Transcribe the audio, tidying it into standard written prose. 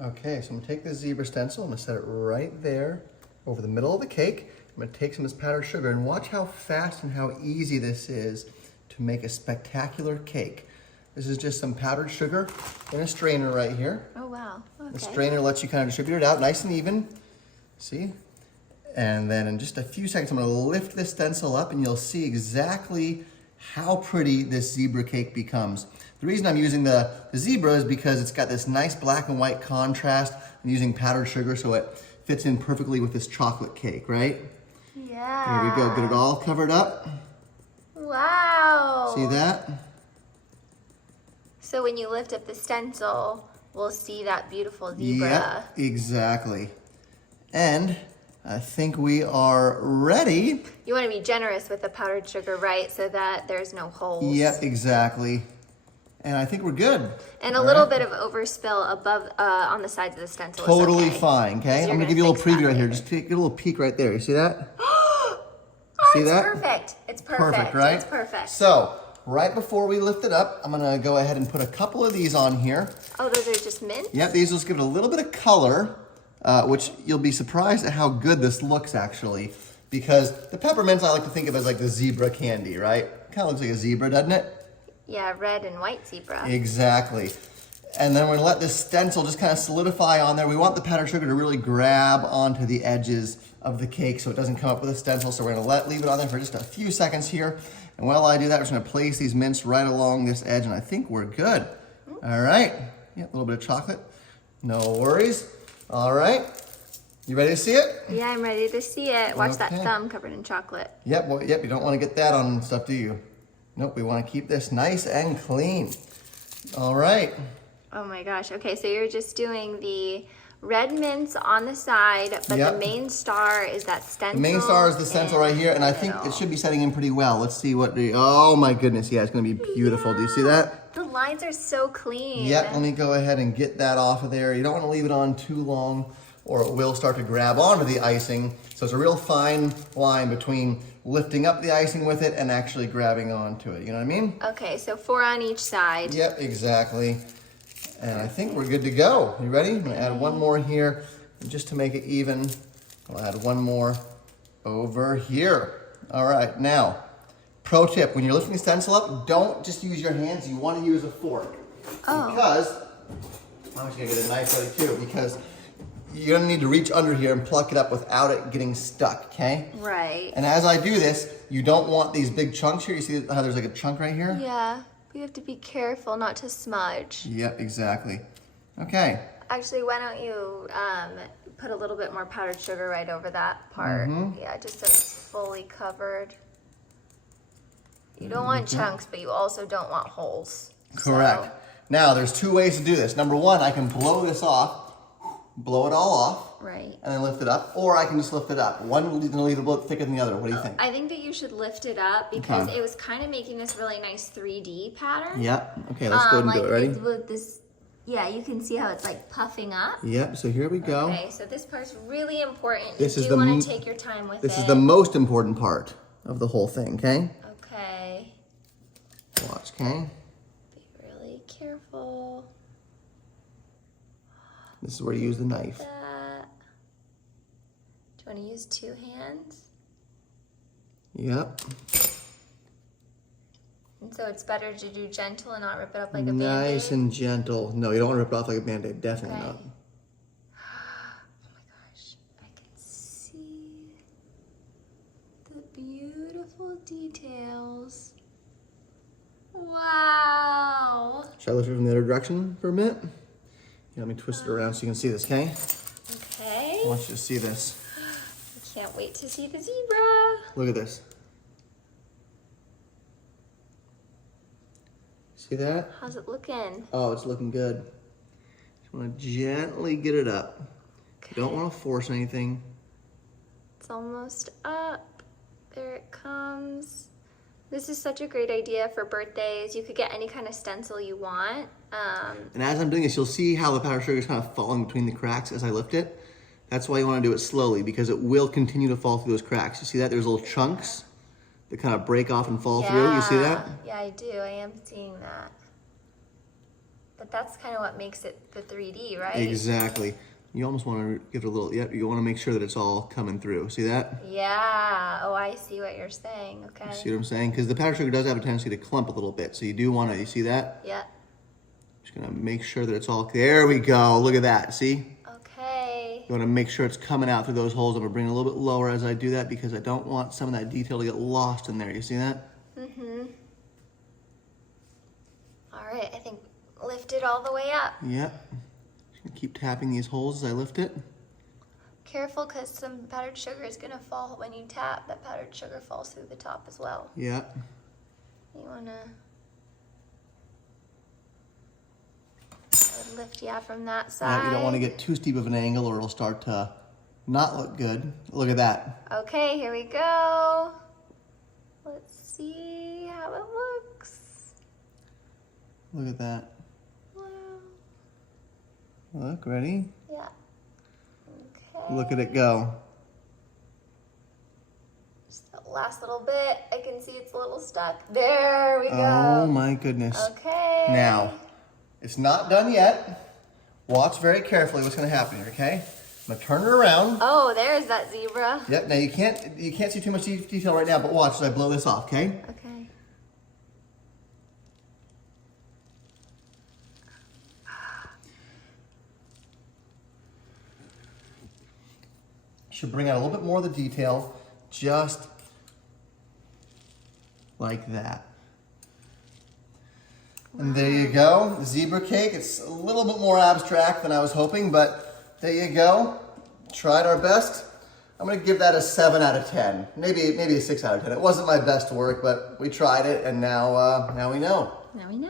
Okay, so I'm gonna take this zebra stencil, I'm gonna set it right there over the middle of the cake. I'm gonna take some of this powdered sugar and watch how fast and how easy this is to make a spectacular cake. This is just some powdered sugar in a strainer right here. Oh, wow. Okay. The strainer lets you kind of distribute it out nice and even. See? And then in just a few seconds, I'm gonna lift this stencil up and you'll see exactly how pretty this zebra cake becomes. The reason I'm using the zebra is because it's got this nice black and white contrast. I'm using powdered sugar so it fits in perfectly with this chocolate cake, right? Yeah. There we go, get it all covered up. Wow. See that? So when you lift up the stencil, we'll see that beautiful zebra. Yep, exactly. And I think we are ready. You want to be generous with the powdered sugar, right? So that there's no holes. Yep, exactly. And I think we're good. And a little bit of overspill above on the sides of the stencil. Totally is okay, fine, okay? I'm gonna give you a little preview right here. Just get a little peek right there. You see that? See it's that? perfect. It's perfect. Perfect, right? It's perfect. So, right before we lift it up, I'm gonna go ahead and put a couple of these on here. Oh, those are just mint? Yep, these will just give it a little bit of color, which you'll be surprised at how good this looks actually. Because the peppermints I like to think of as like the zebra candy, right? Kind of looks like a zebra, doesn't it? Yeah, red and white zebra. Exactly. And then we're gonna let this stencil just kind of solidify on there. We want the powdered sugar to really grab onto the edges of the cake so it doesn't come up with a stencil. So we're gonna leave it on there for just a few seconds here. And while I do that, we're just gonna place these mints right along this edge and I think we're good. All right. Yeah, a little bit of chocolate. No worries. All right. You ready to see it? Yeah, I'm ready to see it. Watch Okay. that thumb covered in chocolate. Yep, well, yep, you don't want to get that on stuff, do you? Nope, we want to keep this nice and clean. All right. Oh my gosh. Okay, so you're just doing the red mints on the side, but Yep. the main star is that stencil. The main star is the stencil right here, and I think it should be setting in pretty well. Let's see what oh my goodness, yeah, it's gonna be beautiful. Do you see that? The lines are so clean. Yep, let me go ahead and get that off of there. You don't want to leave it on too long or it will start to grab onto the icing. So it's a real fine line between lifting up the icing with it and actually grabbing onto it. You know what I mean? Okay, so 4 on each side. Yep, exactly. And I think we're good to go. You ready? I'm gonna add one more here. And just to make it even, I'll add one more over here. All right, now, pro tip, when you're lifting the stencil up, don't just use your hands, you wanna use a fork. Oh. Because, I'm just gonna get a knife ready too, because you're gonna need to reach under here and pluck it up without it getting stuck, okay? Right. And as I do this, you don't want these big chunks here. You see how there's like a chunk right here? Yeah, we have to be careful not to smudge. Yep, exactly. Okay. Actually, why don't you put a little bit more powdered sugar right over that part? Yeah, just so it's fully covered. You don't want chunks, but you also don't want holes. Correct. So, Now, there's two ways to do this. Number one, I can blow this off, blow it all off, right. and then lift it up, or I can just lift it up. One is gonna leave a little thicker than the other. What do you think? I think that you should lift it up because Okay. it was kind of making this really nice 3D pattern. Yep. Okay, let's go ahead and do it. Ready? With this, yeah, you can see how it's like puffing up. Yep, so here we go. Okay, so this part's really important. This you is do the want to take your time with it. This is the most important part of the whole thing, okay? Okay. Watch, okay? Be really careful. This is where you use the knife. That. Do you want to use 2 hands? Yep. And so it's better to do gentle and not rip it up like a Nice Band-Aid? and gentle. No, you don't want to rip it off like a Band-Aid. Definitely Okay. not. Oh my gosh, I can see the beautiful details. Wow. Should I lift it from the other direction for a minute? Yeah, let me twist it around so you can see this, okay? Okay. I want you to see this. I can't wait to see the zebra. Look at this. See that? How's it looking? Oh, it's looking good. Just want to gently get it up. You don't want to force anything. It's almost up. There it comes. This is such a great idea for birthdays. You could get any kind of stencil you want. And as I'm doing this, you'll see how the powdered sugar is kind of falling between the cracks as I lift it. That's why you want to do it slowly, because it will continue to fall through those cracks. You see that? There's little chunks that kind of break off and fall through. You see that? Yeah, I do. I am seeing that. But that's kind of what makes it the 3D, right? Exactly. You almost want to give it a little, yep, you want to make sure that it's all coming through. See that? Yeah. Oh, I see what you're saying. Okay. See what I'm saying? Because the powdered sugar does have a tendency to clump a little bit. So you do want to, you see that? Yeah. Just going to make sure that it's all, there we go. Look at that. See? Okay. You want to make sure it's coming out through those holes. I'm going to bring it a little bit lower as I do that because I don't want some of that detail to get lost in there. You see that? Mm-hmm. All right. I think lift it all the way up. Yep. Just going to keep tapping these holes as I lift it. Careful, because some powdered sugar is going to fall when you tap. That powdered sugar falls through the top as well. Yep. You want to lift, yeah, from that side. You don't want to get too steep of an angle or it'll start to not look good. Look at that. Okay, here we go. Let's see how it looks. Look at that. Wow. Look, ready? Yeah. Okay. Look at it go. Just that last little bit. I can see it's a little stuck. There we go. Oh my goodness. Okay. Now, it's not done yet. Watch very carefully what's going to happen here, okay? I'm going to turn it around. Oh, there's that zebra. Yep, now you can't see too much detail right now, but watch as I blow this off, okay? Okay. Should bring out a little bit more of the detail, just like that. And there you go, zebra cake. It's a little bit more abstract than I was hoping, but there you go. Tried our best. I'm gonna give that a 7 out of 10. Maybe a 6 out of 10. It wasn't my best work, but we tried it, and now we know. Now we know.